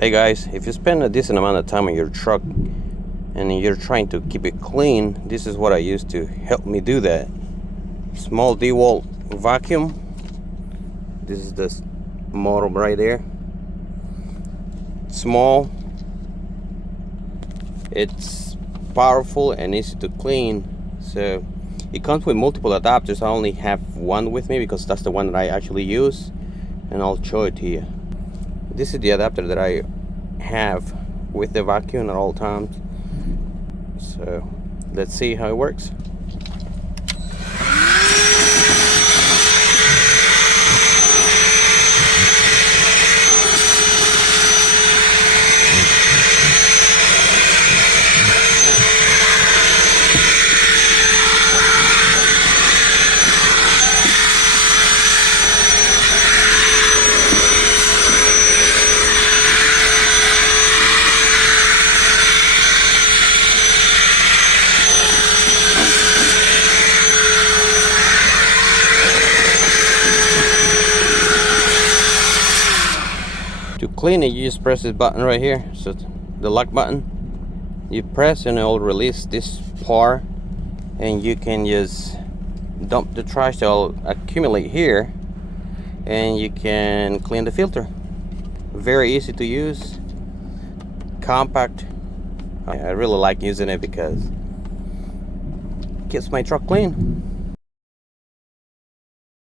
Hey guys, if you spend a decent amount of time on your truck and you're trying to keep it clean, this is what I use to help me do that. Small Dewalt vacuum. This is the model right there. Small. It's powerful and easy to clean. So it comes with multiple adapters. I only have one with me because that's the one that I actually use, and I'll show it to you. This is the adapter that I have with the vacuum at all times. So let's see how it works. To clean it, you just press this button right here, so the lock button. You press and it will release this part, and you can just dump the trash that will accumulate here, and you can clean the filter. Very easy to use, compact. I really like using it because it keeps my truck clean.